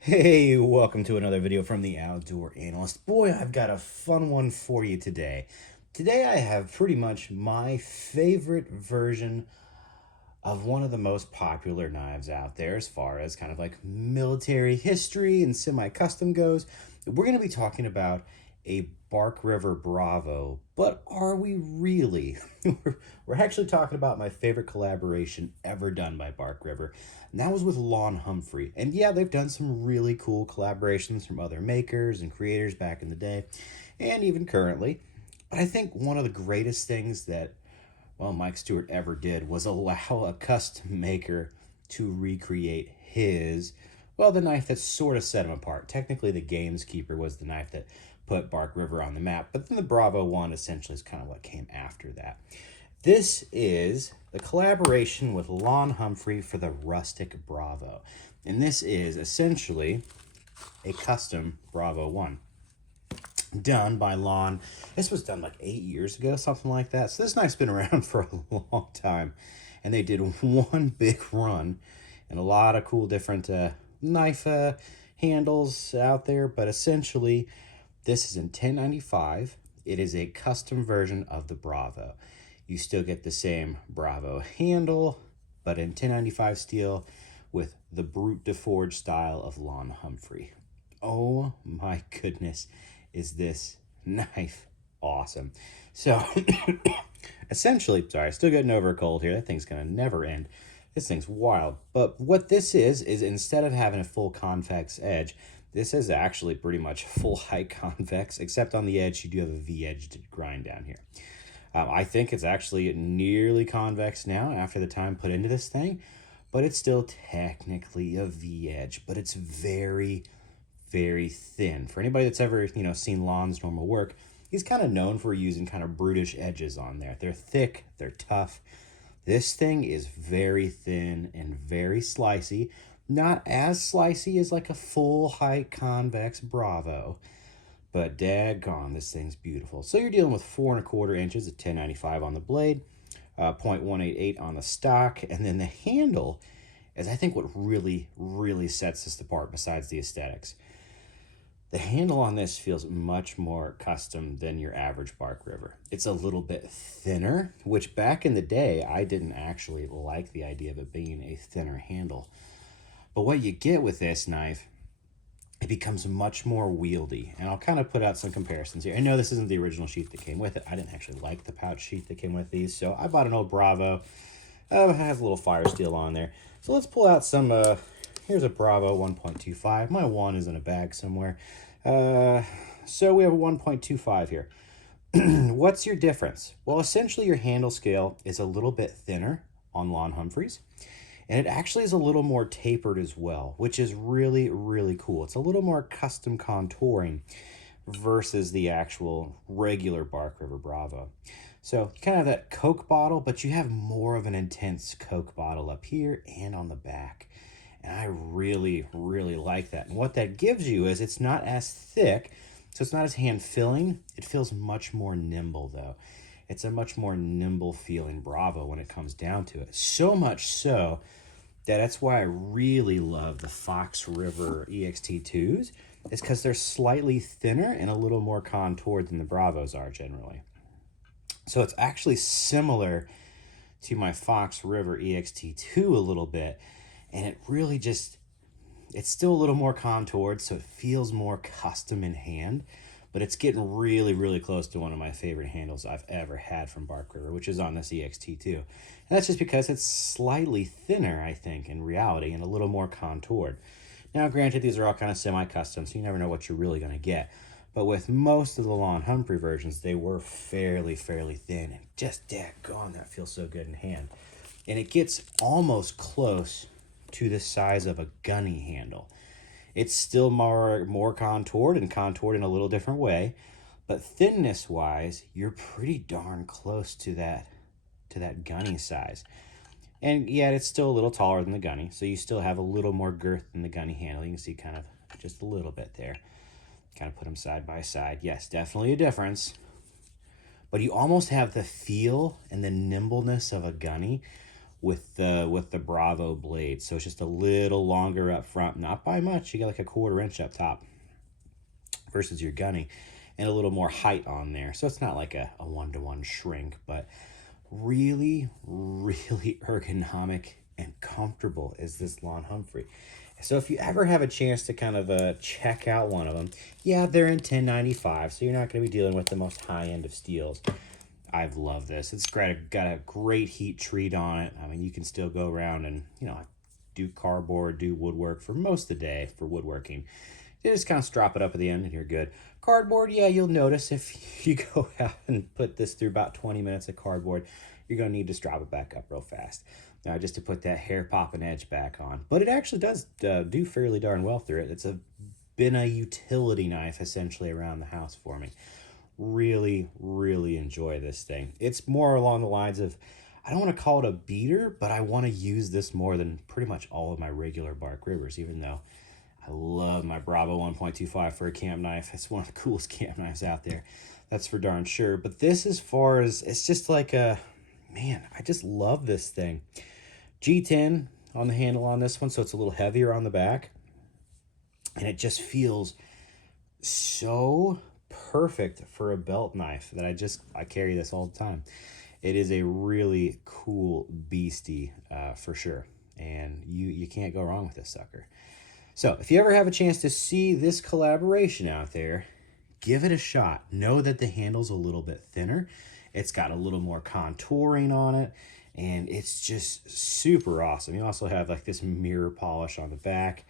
Hey, welcome to another video from the Outdoor Analyst. Boy, I've got a fun one for you today. Today I have pretty much my favorite version of one of the most popular knives out there as far as kind of like military history and semi-custom goes. We're going to be talking about a Bark River Bravo, but are we really? We're actually talking about my favorite collaboration ever done by Bark River, and that was with Lon Humphrey. And yeah, they've done some really cool collaborations from other makers and creators back in the day, and even currently. But I think one of the greatest things that Mike Stewart ever did was allow a custom maker to recreate the knife that sort of set him apart. Technically, the Gameskeeper was the knife that put Bark River on the map, but then the Bravo one essentially is kind of what came after that. This is the collaboration with Lon Humphrey for the Rustic Bravo. And this is essentially a custom Bravo 1 done by Lon. This was done like 8 years ago, something like that. So this knife's been around for a long time. And they did one big run and a lot of cool different knife handles out there. But essentially, this is in 1095. It is a custom version of the Bravo. You still get the same Bravo handle, but in 1095 steel with the brute de forge style of Lon Humphrey. Oh my goodness, is this knife awesome. So essentially, sorry, still getting over a cold here. That thing's gonna never end. This thing's wild. But what this is instead of having a full convex edge, this is actually pretty much full height convex, except on the edge you do have a V-edged grind down here. I think it's actually nearly convex now after the time put into this thing, but it's still technically a V-edge, but it's very, very thin. For anybody that's ever, seen Lon's normal work, he's kind of known for using kind of brutish edges on there. They're thick, they're tough. This thing is very thin and very slicey. Not as slicey as like a full height convex Bravo, but daggone, this thing's beautiful. So you're dealing with 4¼ inches at 1095 on the blade, 0.188 on the stock, and then the handle is I think what really, really sets this apart besides the aesthetics. The handle on this feels much more custom than your average Bark River. It's a little bit thinner, which back in the day, I didn't actually like the idea of it being a thinner handle. But what you get with this knife, it becomes much more wieldy. And I'll kind of put out some comparisons here. I know this isn't the original sheath that came with it. I didn't actually like the pouch sheath that came with these, so I bought an old Bravo. It has a little fire steel on there. So let's pull out some, here's a Bravo 1.25. My one is in a bag somewhere. So we have a 1.25 here. What's your difference? Well, essentially your handle scale is a little bit thinner on Lon Humphrey's. And it actually is a little more tapered as well, which is really, really cool. It's a little more custom contouring versus the actual regular Bark River Bravo. So you kind of have that Coke bottle, but you have more of an intense Coke bottle up here and on the back. And I really, really like that. And what that gives you is it's not as thick, so it's not as hand-filling. It feels much more nimble, though. It's a much more nimble feeling Bravo when it comes down to it. So much so that's why I really love the Fox River EXT2s, is because they're slightly thinner and a little more contoured than the Bravos are generally. So it's actually similar to my Fox River EXT2 a little bit, and it really just, it's still a little more contoured, so it feels more custom in hand, but it's getting really, really close to one of my favorite handles I've ever had from Bark River, which is on this EXT2. And that's just because it's slightly thinner, I think, in reality, and a little more contoured. Now, granted, these are all kind of semi-custom, so you never know what you're really going to get. But with most of the Lon Humphrey versions, they were fairly thin, and just daggone, that feels so good in hand. And it gets almost close to the size of a gunny handle. It's still more contoured and contoured in a little different way, but thinness wise, you're pretty darn close to that gunny size. And yet it's still a little taller than the gunny, so you still have a little more girth than the gunny handle. You can see kind of just a little bit there. Kind of put them side by side. Yes, definitely a difference. But you almost have the feel and the nimbleness of a gunny with the Bravo blade. So it's just a little longer up front, not by much. You got like a 1/4 inch up top versus your gunny, and a little more height on there. So it's not like a 1-to-1 shrink, but really, really ergonomic and comfortable is this Lon Humphrey. So if you ever have a chance to kind of check out one of them, yeah, they're in 1095, so you're not going to be dealing with the most high end of steels. I've loved this. It's got a great heat treat on it. I mean, you can still go around and, do cardboard, do woodwork for most of the day for woodworking. You just kind of strop it up at the end and you're good. Cardboard, yeah, you'll notice if you go out and put this through about 20 minutes of cardboard, you're going to need to strop it back up real fast. Just to put that hair popping edge back on. But it actually does do fairly darn well through it. It's been a utility knife essentially around the house for me. Really, really enjoy this thing. It's more along the lines of, I don't want to call it a beater, but I want to use this more than pretty much all of my regular bark rivers, even though I love my Bravo 1.25 for a camp knife. It's one of the coolest camp knives out there. That's for darn sure. But this, as far as, it's just like man, I just love this thing. G10 on the handle on this one, so it's a little heavier on the back. And it just feels so perfect for a belt knife that I carry this all the time. It is a really cool beastie for sure. And you can't go wrong with this sucker. So if you ever have a chance to see this collaboration out there, give it a shot. Know that the handle's a little bit thinner. It's got a little more contouring on it, and it's just super awesome. You also have like this mirror polish on the back.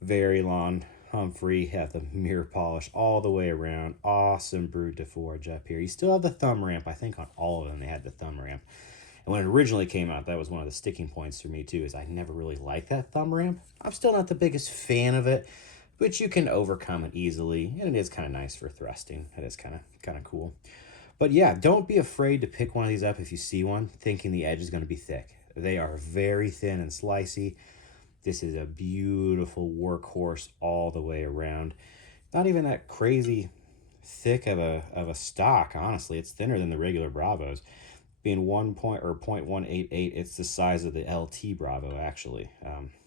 Very Lon Humphrey, have the mirror polish all the way around. Awesome brute to forge up here. You still have the thumb ramp. I think on all of them they had the thumb ramp. And when it originally came out, that was one of the sticking points for me too, is I never really liked that thumb ramp. I'm still not the biggest fan of it, but you can overcome it easily, and it is kind of nice for thrusting. It is kind of cool. But yeah, don't be afraid to pick one of these up if you see one, thinking the edge is going to be thick. They are very thin and slicey. This is a beautiful workhorse all the way around. Not even that crazy thick of a stock, honestly. It's thinner than the regular Bravos. Being 0.188, it's the size of the LT Bravo, actually,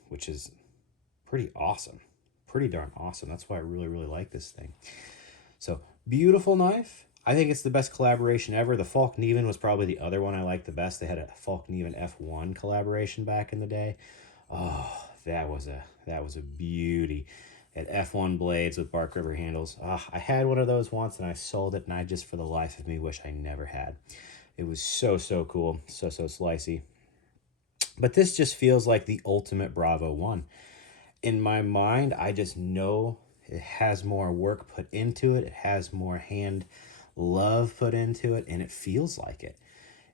which is pretty awesome. Pretty darn awesome. That's why I really, really like this thing. So, beautiful knife. I think it's the best collaboration ever. The Falk Neven was probably the other one I liked the best. They had a Falk Neven F1 collaboration back in the day. Oh, that was a beauty. At F1 blades with Bark River handles. I had one of those once and I sold it, and I just for the life of me wish I never had. It was so cool, so slicey. But this just feels like the ultimate Bravo 1. In my mind, I just know it has more work put into it. It has more hand love put into it, and it feels like it.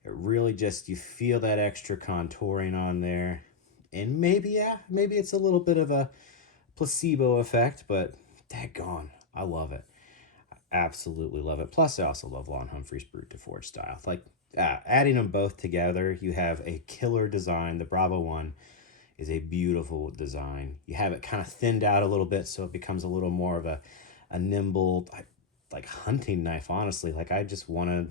It really just, you feel that extra contouring on there. And maybe it's a little bit of a placebo effect, but daggone, I love it. I absolutely love it. Plus, I also love Lon Humphrey's Brute to Forge style. Like, adding them both together, you have a killer design. The Bravo 1 is a beautiful design. You have it kind of thinned out a little bit, so it becomes a little more of a nimble, like hunting knife, honestly. Like, I want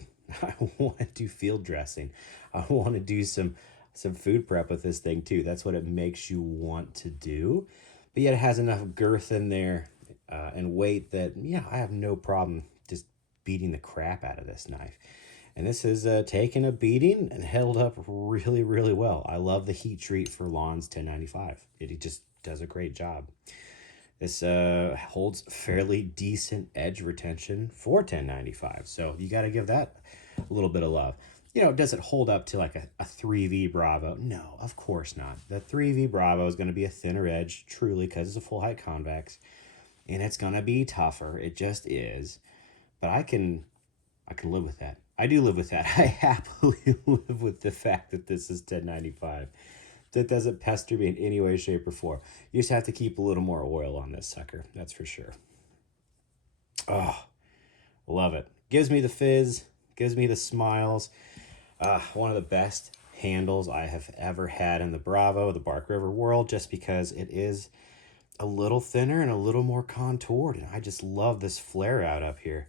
to do field dressing. I want to do some food prep with this thing too. That's what it makes you want to do. But yet it has enough girth in there and weight that, yeah, I have no problem just beating the crap out of this knife. And this has taken a beating and held up really, really well. I love the heat treat for Lon's 1095. It just does a great job. This holds fairly decent edge retention for 1095. So you got to give that a little bit of love. Does it hold up to like a 3V Bravo? No, of course not. The 3V Bravo is going to be a thinner edge, truly, because it's a full height convex, and it's going to be tougher. It just is. But I can live with that. I do live with that. I happily live with the fact that this is 1095. That doesn't pester me in any way, shape, or form. You just have to keep a little more oil on this sucker. That's for sure. Oh, love it. Gives me the fizz. Gives me the smiles. One of the best handles I have ever had in the Bravo, the Bark River world, just because it is a little thinner and a little more contoured. And I just love this flare out up here.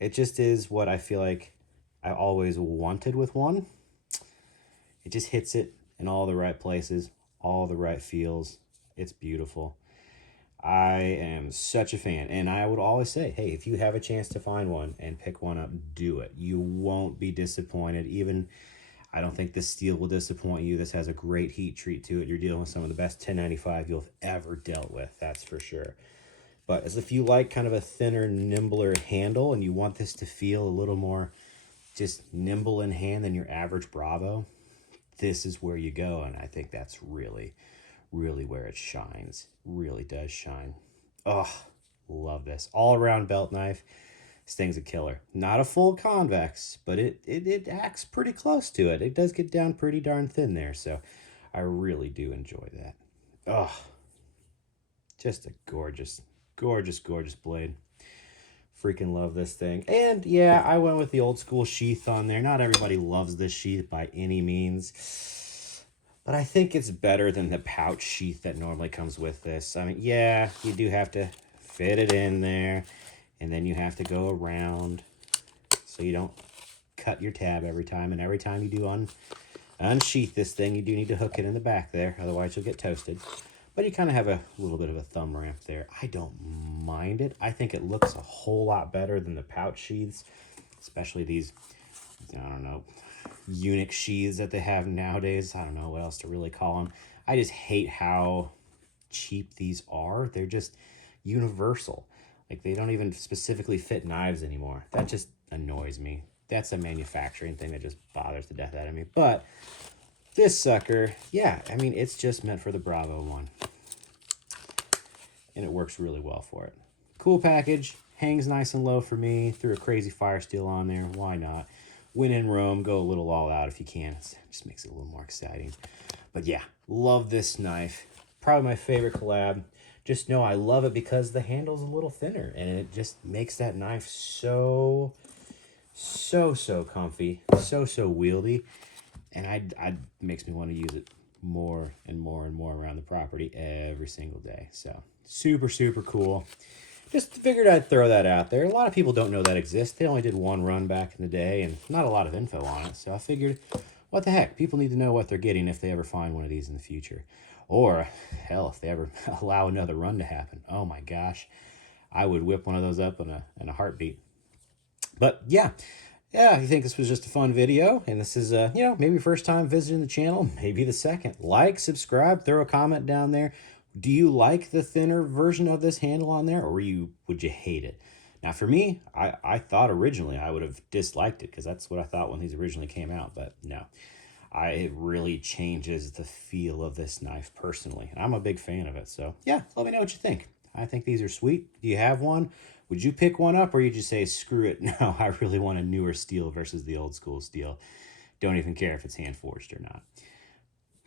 It just is what I feel like I always wanted with one. It just hits it in all the right places, all the right feels. It's beautiful. I am such a fan, and I would always say, hey, if you have a chance to find one and pick one up, do it. You won't be disappointed. Even, I don't think this steel will disappoint you. This has a great heat treat to it. You're dealing with some of the best 1095 you'll have ever dealt with, that's for sure. But as if you like kind of a thinner, nimbler handle, and you want this to feel a little more just nimble in hand than your average Bravo, this is where you go, and I think that's really, really where it shines. Really does shine. Oh, love this. All-around belt knife. This thing's a killer. Not a full convex, but it acts pretty close to it. It does get down pretty darn thin there, so I really do enjoy that. Oh, just a gorgeous, gorgeous, gorgeous blade. Freaking love this thing. And yeah, I went with the old school sheath on there. Not everybody loves this sheath by any means, but I think it's better than the pouch sheath that normally comes with this. I mean, yeah, you do have to fit it in there, and then you have to go around so you don't cut your tab every time. And every time you do unsheath this thing, you do need to hook it in the back there, otherwise you'll get toasted. But you kind of have a little bit of a thumb ramp there. I don't mind it. I think it looks a whole lot better than the pouch sheaths, especially these, I don't know, eunuch sheaths that they have nowadays. I don't know what else to really call them. I just hate how cheap these are. They're just universal. Like, they don't even specifically fit knives anymore. That just annoys me. That's a manufacturing thing that just bothers the death out of me. But this sucker, yeah, I mean, it's just meant for the Bravo one. And it works really well for it. Cool package, hangs nice and low for me. Threw a crazy fire steel on there, why not? When in Rome, go a little all out if you can. It just makes it a little more exciting. But yeah, love this knife. Probably my favorite collab. Just know I love it because the handle's a little thinner, and it just makes that knife so comfy, so wieldy. And I makes me want to use it more and more and more around the property every single day. So super cool. Just figured I'd throw that out there. A lot of people don't know that exists. They only did one run back in the day and not a lot of info on it. So I figured, what the heck? People need to know what they're getting if they ever find one of these in the future. Or, hell, if they ever allow another run to happen. Oh my gosh. I would whip one of those up in a heartbeat. But yeah. Yeah, I think this was just a fun video, and this is, you know, maybe first time visiting the channel, maybe the second. Like, subscribe, throw a comment down there. Do you like the thinner version of this handle on there, or would you hate it? Now, for me, I thought originally I would have disliked it, because that's what I thought when these originally came out, but no. It really changes the feel of this knife personally, and I'm a big fan of it, so yeah, let me know what you think. I think these are sweet. Do you have one? Would you pick one up, or you just say, screw it, no, I really want a newer steel versus the old school steel. Don't even care if it's hand forged or not.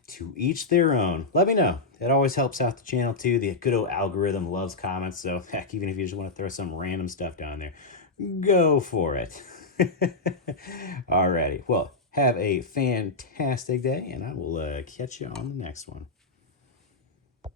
To each their own. Let me know. It always helps out the channel too. The good old algorithm loves comments, so heck, even if you just want to throw some random stuff down there, go for it. Alrighty, well, have a fantastic day, and I will catch you on the next one.